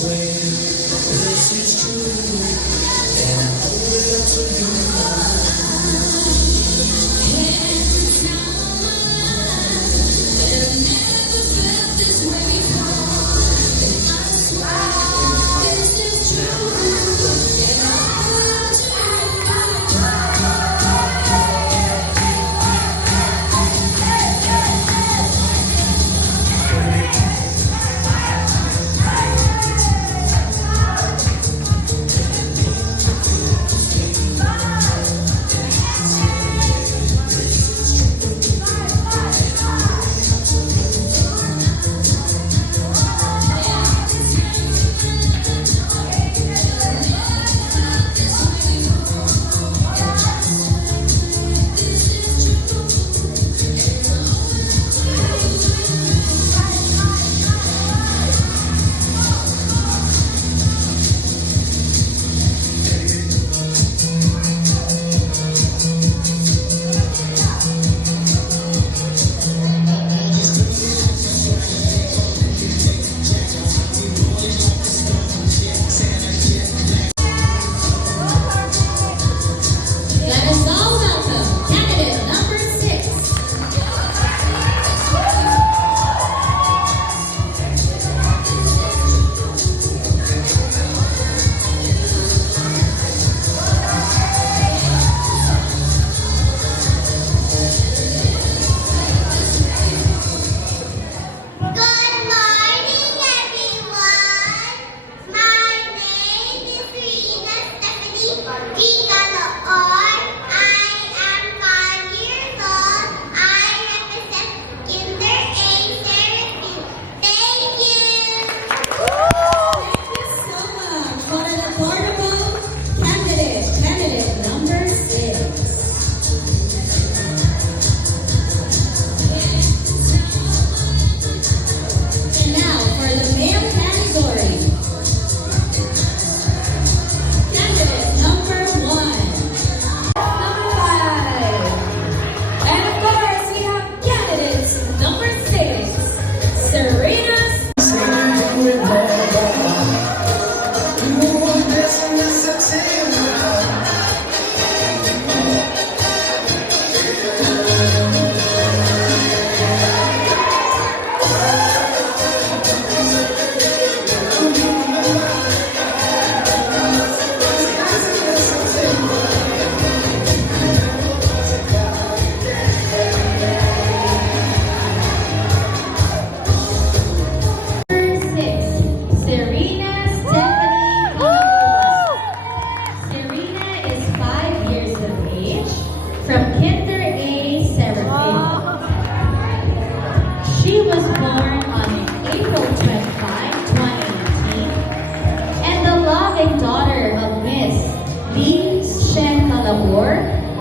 swear this is true, and I owe it up to you. Hands down my life, and I never felt this way before. And I swear this is true, and I owe it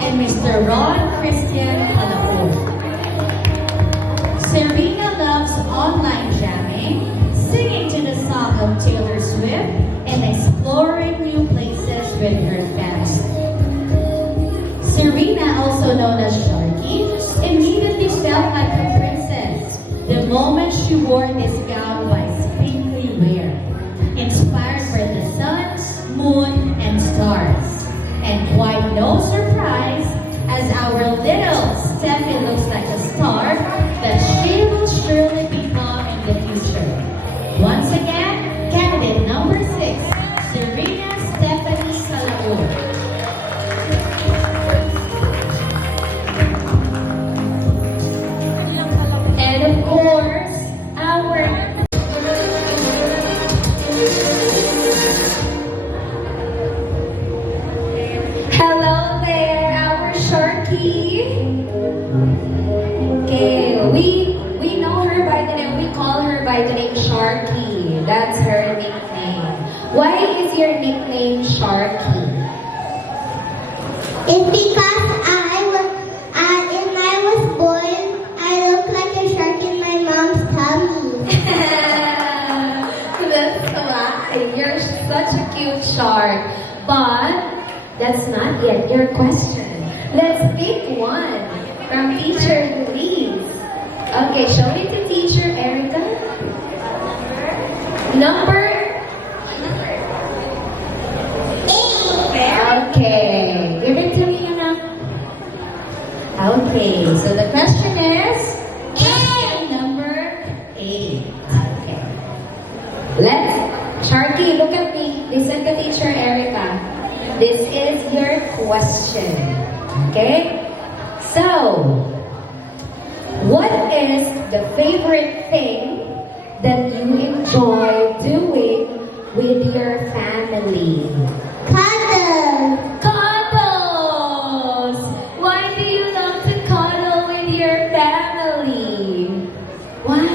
and Mr. Ron Christian Calapur. Serena loves online jamming, singing to the song of Taylor Swift, and exploring new places with her fans. Serena, also known as Sharky, immediately felt like a princess the moment she wore this gown by Spinkley Wear, inspired by the sun, moon, and stars. And quite no surprise, as our little Steffi looks like a star that she will surely become in the future. Once again, candidate number 6, Serena Stephanie Calapur. And of course, hello there, our Sharky. Okay, we know her by the name, we call her by the name Sharky. That's her nickname. Why is your nickname Sharky? It's because when I was born, I looked like a shark in my mom's tummy. That's why. You're such a cute shark. But that's not yet your question. Let's pick one from Teacher Louise. Okay, show it to Teacher Erica. Number Sharky, look at me. Listen to Teacher Erica. This is your question. Okay? So, what is the favorite thing that you enjoy doing with your family? Cuddle. Cuddles! Why do you love to cuddle with your family? Why?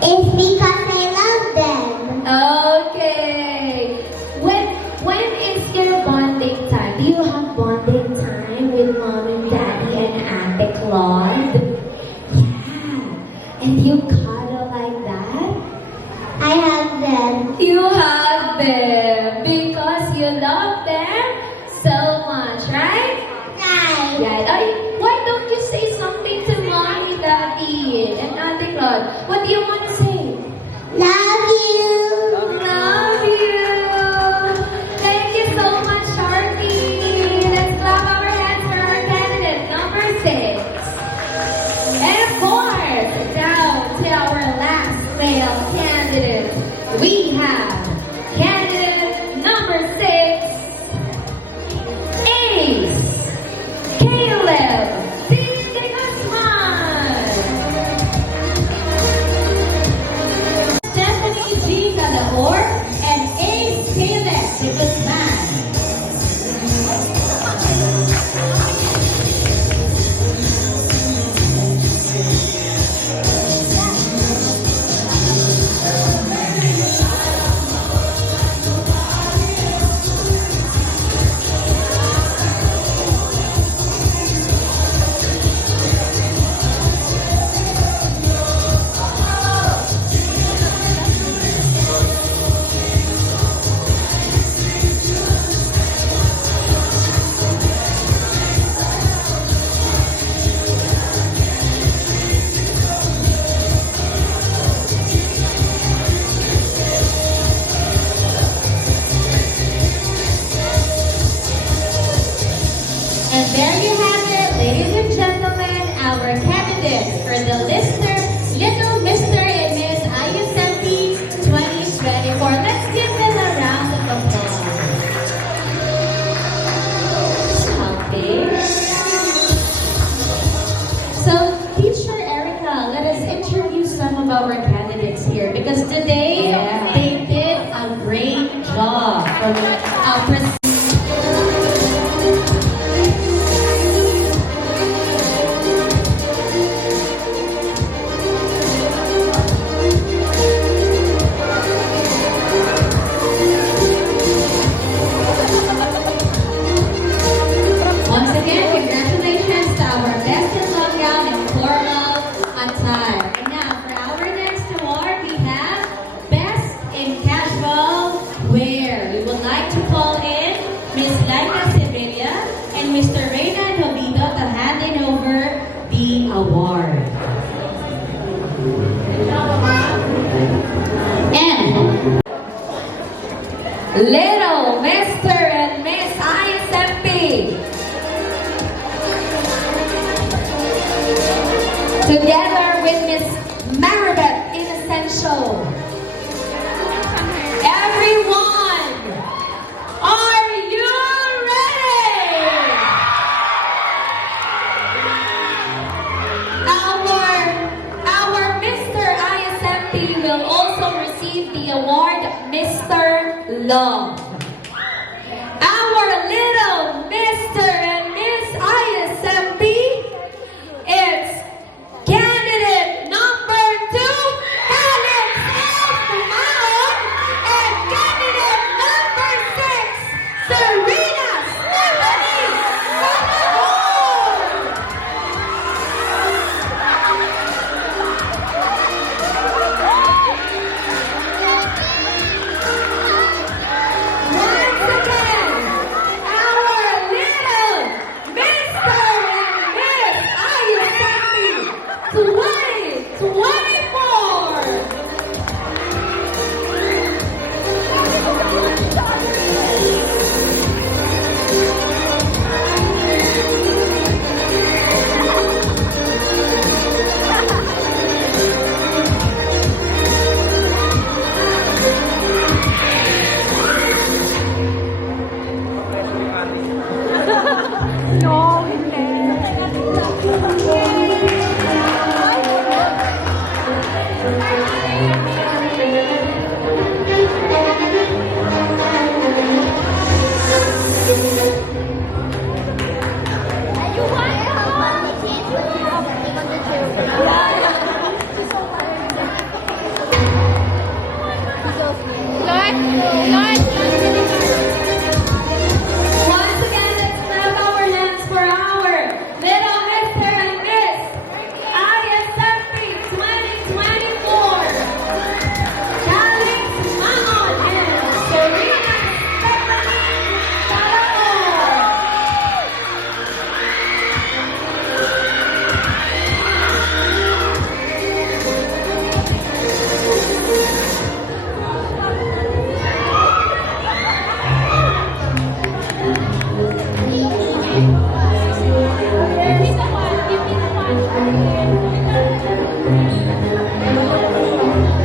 It's because I love them. Okay. When is your bonding time? Do you have bonding time with mom and daddy and Ate Claude? Yeah. And you cuddle like that? I have them. You have them because you love them so much, right? Nice. Yeah. Why don't you say something to mommy, daddy, and Ate Claude? What do you want to say? Love you. Love you. Thank you so much, Sharky. Let's clap our hands for our candidate number 6. And of course, down to our last male candidate, we have candidate number 6, Ace Caleb de Guzman. Stephanie G. Calahor and Ace Caleb de Guzman. And there you have it, ladies and gentlemen, our candidates for the Little Mr. and Miss IUSMP 2024. Let's give them a round of applause. Okay. So, Teacher Erica, let us introduce some of our candidates here because today they did a great job from Once again, congratulations to our best in lockdown and formal attire. And now, for our next award, we have Best in Casual Wear. We would like to call in Miss Laika Sevilla and Mr. Reynald Hobido to hand in over the award. And Little Mr. and Miss ISMP. Together with Miss Maribeth Innocential. Everyone, are you ready? Our Mr. ISMP will also receive the award Mr. Love. Our little Mr. and Miss ISMP, it's candidate number 2, Alex F. Maon, and candidate number 6, Serena Stephanie Calahor. Once again, let's clap our hands for our little Mr. and Miss ISFP 2024. Calix Maon and Serena Stephanie Salomon.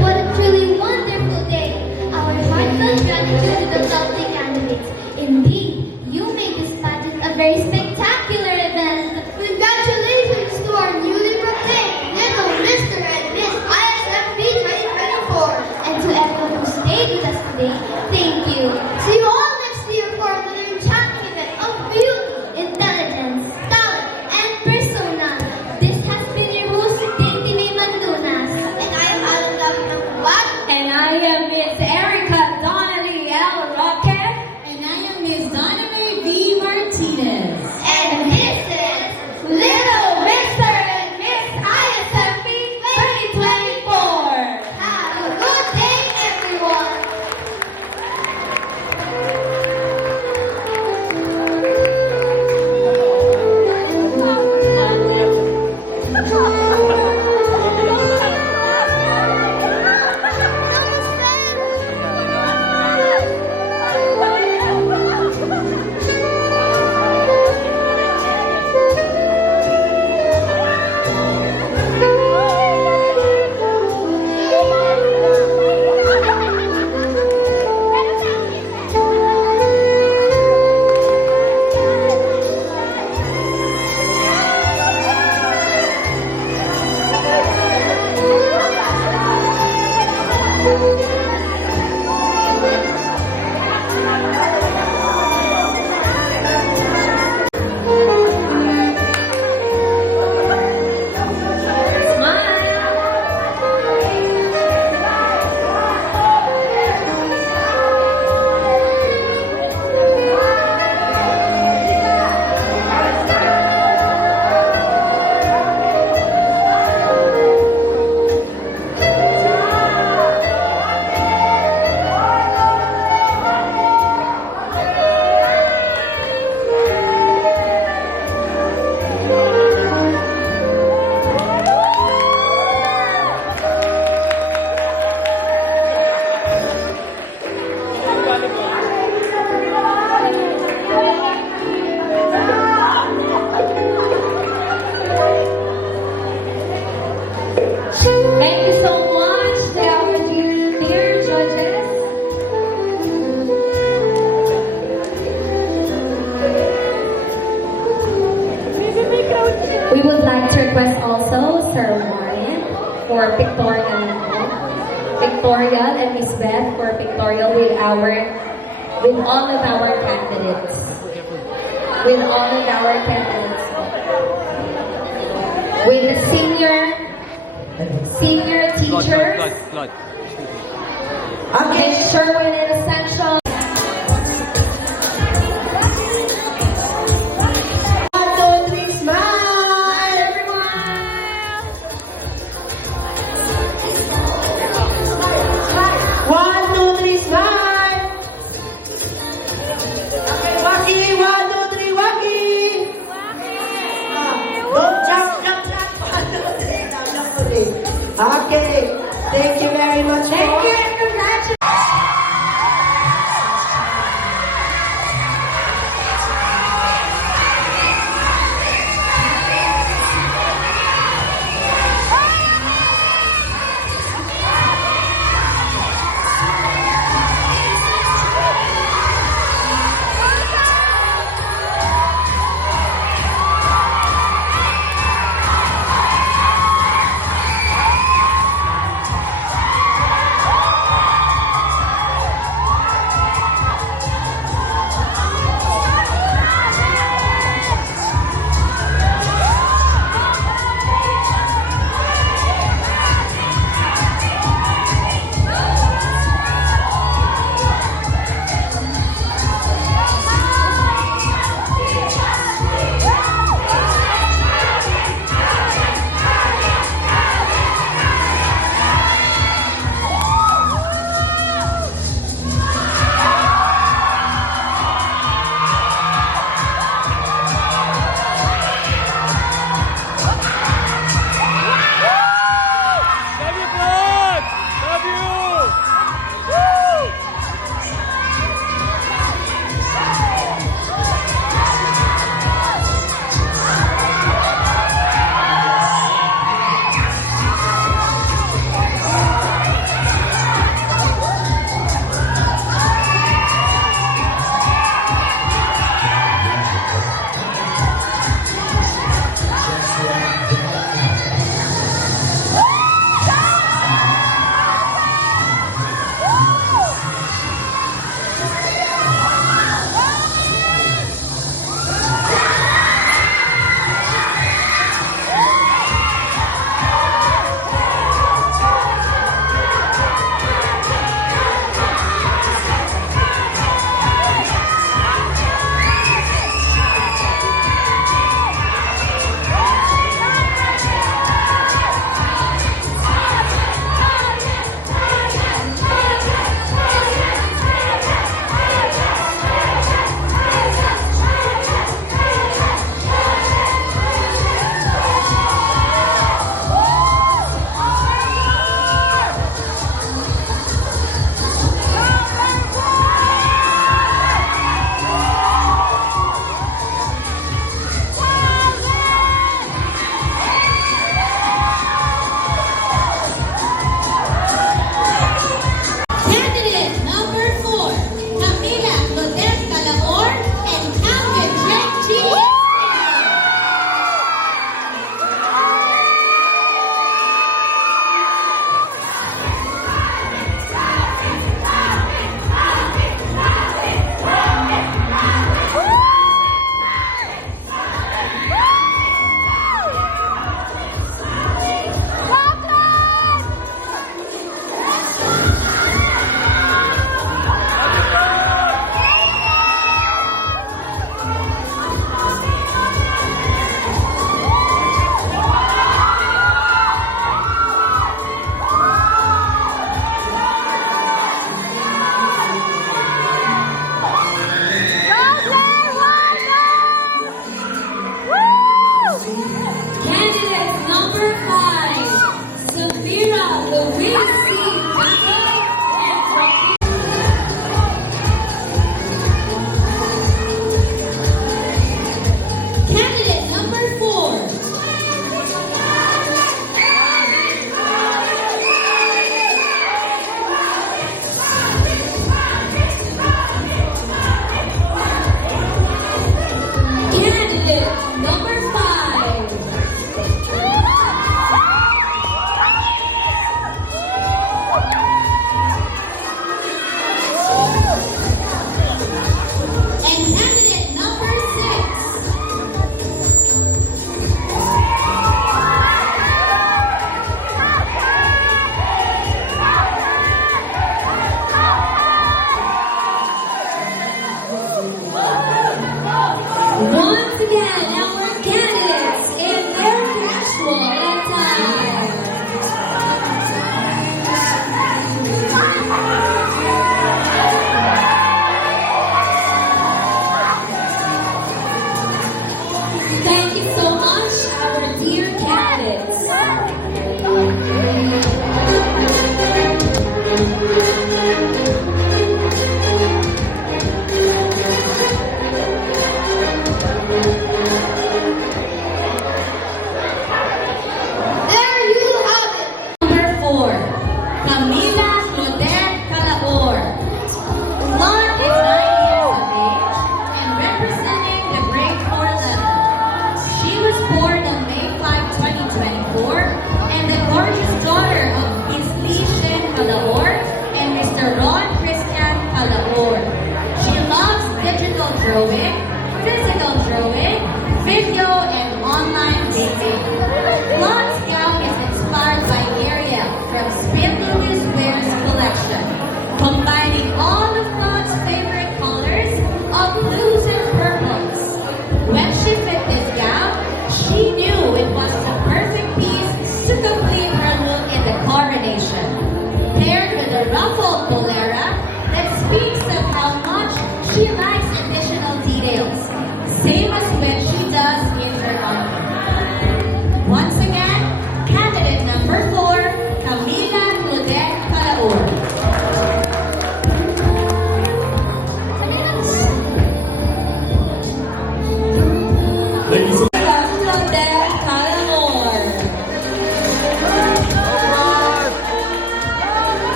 What a truly wonderful day. Our heartfelt gratitude to the lovely candidates. Indeed, you made this pageant a very spectacular event. Congratulations to our newly proclaimed little Mr. and Miss ISFP 2024. And to everyone who stayed with us today, thank you. See you all next year for another enchanting event of beauty, intelligence, talent, and persona. This has been your host, Dainty May Mandunas. And I am Alan David Nakubat. And I am Miss Erica Donnelly L. Rocket. And I am Miss Donna May V. Martinez. And this is Little Mr. and Miss ISFP 2024. Have a good day, everyone. Thank you so much to our dear judges. We would like to request also Sir Warren for pictorial and Miss Beth for pictorial with all of our candidates. With all of our candidates. With the senior teachers, Miss Sherwin and Essential. 1, 2, 3, smile, everyone! 1, 2, 3, smile! Okay, Waki, 1, 2, 3, Waki! Don't jump. 1, 2, 3, now jump only. Okay, thank you very much. Thank you and congratulations.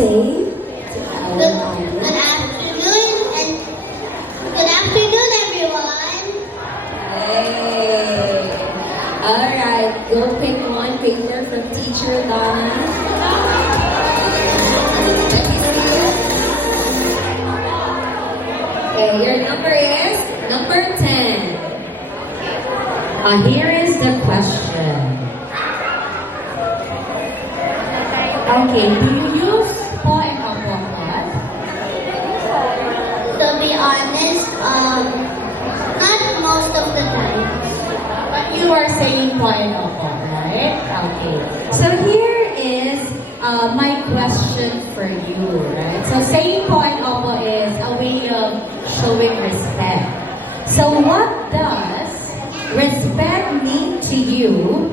say? Good afternoon and good afternoon, everyone. Hey. Alright, go pick one paper from Teacher Donna. Okay, your number is number 10. Here is the question. Okay, do you use po and opo class? To be honest, not most of the time. But you are saying po and opo, right? Okay. So here is my question for you, right? So saying po and opo is a way of showing respect. So what does respect mean to you,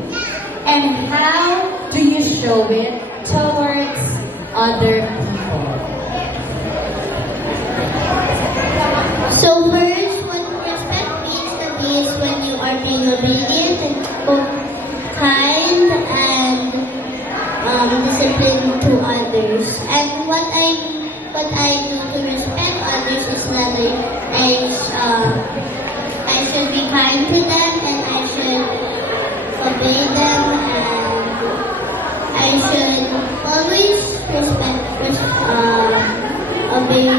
and how do you show it towards other people? So first, what respect means to me is when you are being obedient and kind and disciplined to others. And what I do to respect others is that I should be kind to them and I should obey them and I should always obey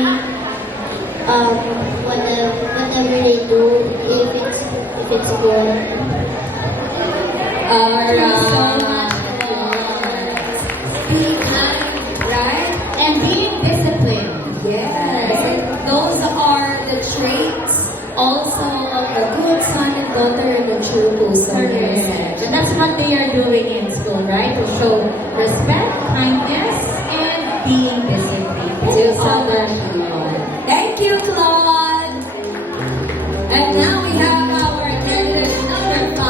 whatever they do if it's good. Alright. Be kind, right? And being disciplined. Yes. Those are the traits also of a good son and daughter and a true Puso. Yes. And that's what they are doing in school, right? To show respect, kindness, and being disciplined to other people. Thank you, Claude. And now we have our candidate number 5,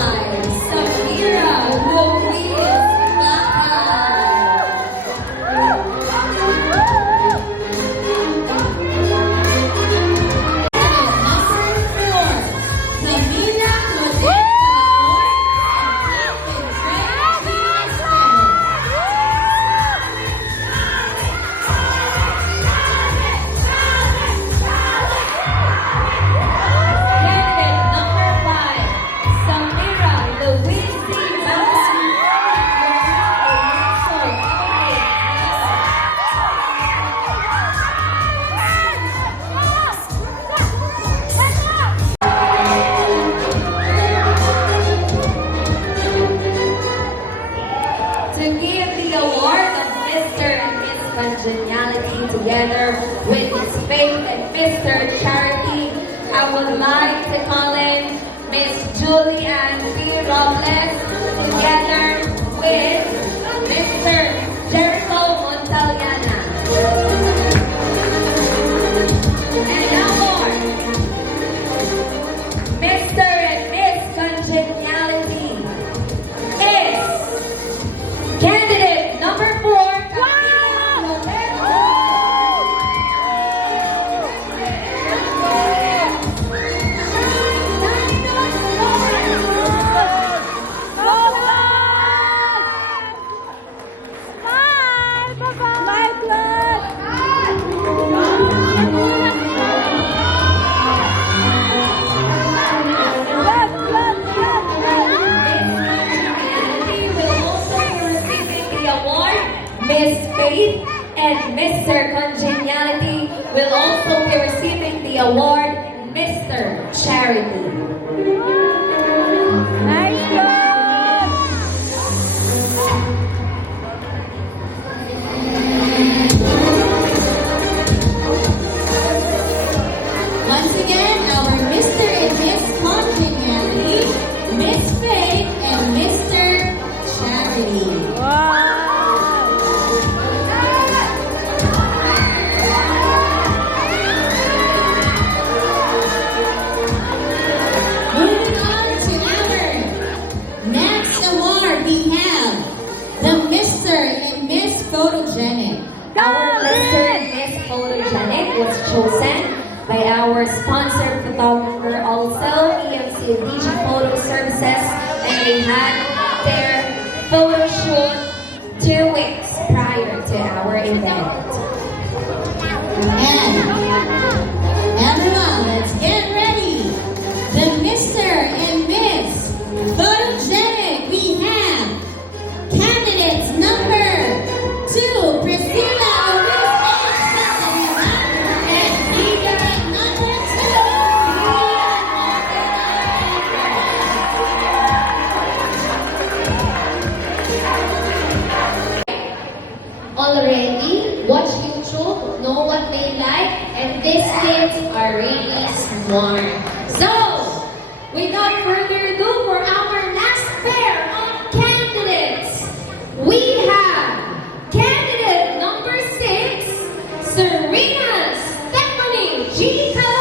Safira Louise Congeniality together with Miss Faith and Mr. Charity. I would like to call in Miss Julie Ann B. Robles together with Mr. Jericho Montaliana. And now more. Mr. and Miss Congeniality is candidate number 4. Miss Faith and Mr. Congeniality will also be receiving the award Mr. Charity. Nice job! Once again, our Mr. and Miss Congeniality, Miss Faith and Mr. Charity. Photogenic. Our Mr. and Miss Photogenic was chosen by our sponsored photographer also, EMC Digi Photo Services, and they had their photo shoot 2 weeks prior to our event. ahead. Everyone, let's get ready. The Mr. and Miss Photogenic. We have candidates number 2, Priscilla and candidate number 2. Already, watch YouTube, know what they like, and these kids are really smart. So, without further ado, for our last pair of candidates, we have candidate number 6, Serena Stephanie G. Calor.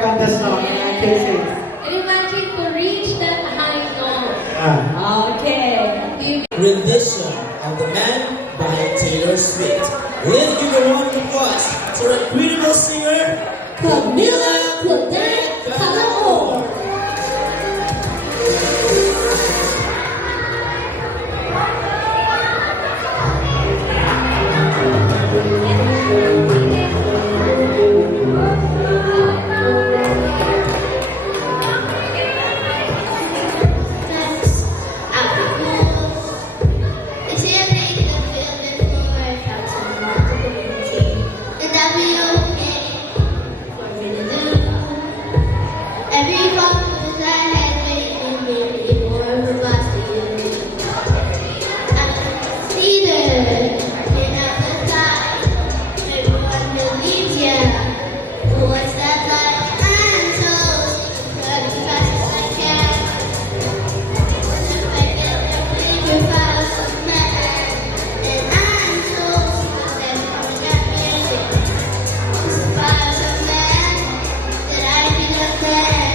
part of the song. I can sing. And imagine to reach that high note. Yeah. Okay. Rendition of The Man by Taylor Swift. Let's give a round of applause to our incredible singer, Camila Claudette Calamor. Every focus I had made me more of a boss to you. I'm a leader, and I'm the guy. Everyone believes ya. What's that like? I'm so sick of as fast as I can. I get the figure files of man, and I'm so sick of them coming at me again. It's a files of man that I didn't plan.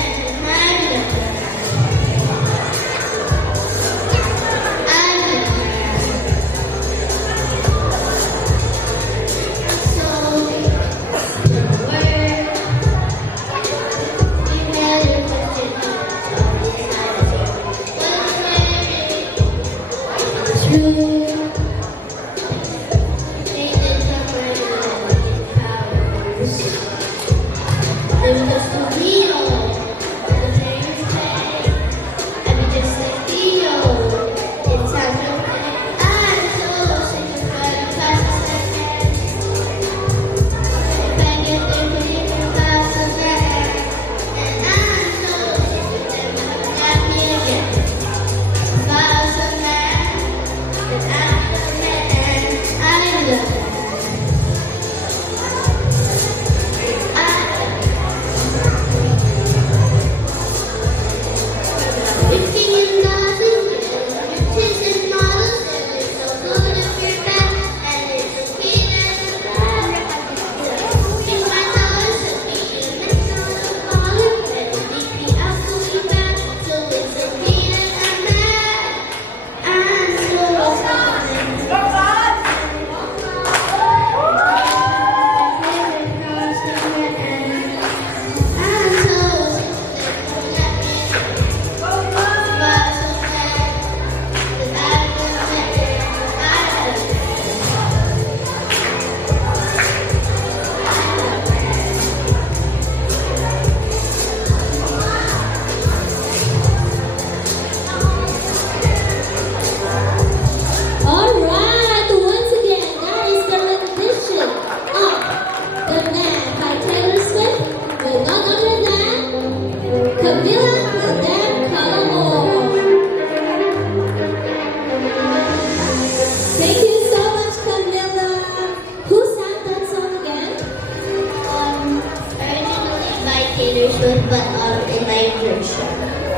Taylor Swift, but in my version.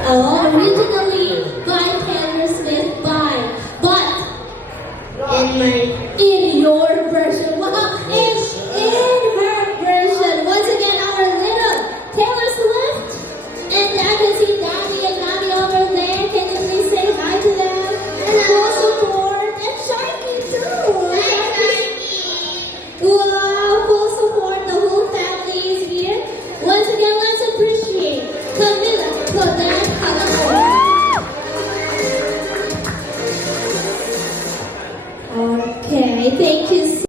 Oh, originally by Taylor Swift, but in your version. Wow, in her version. Once again, our little Taylor Swift. And I can see Daddy and Mommy over there. Can you please say hi to them? Full support. And Sharky too. Wow, full support. The whole family is here. Once again, let's appreciate Camila Claudette Calamor. Okay, thank you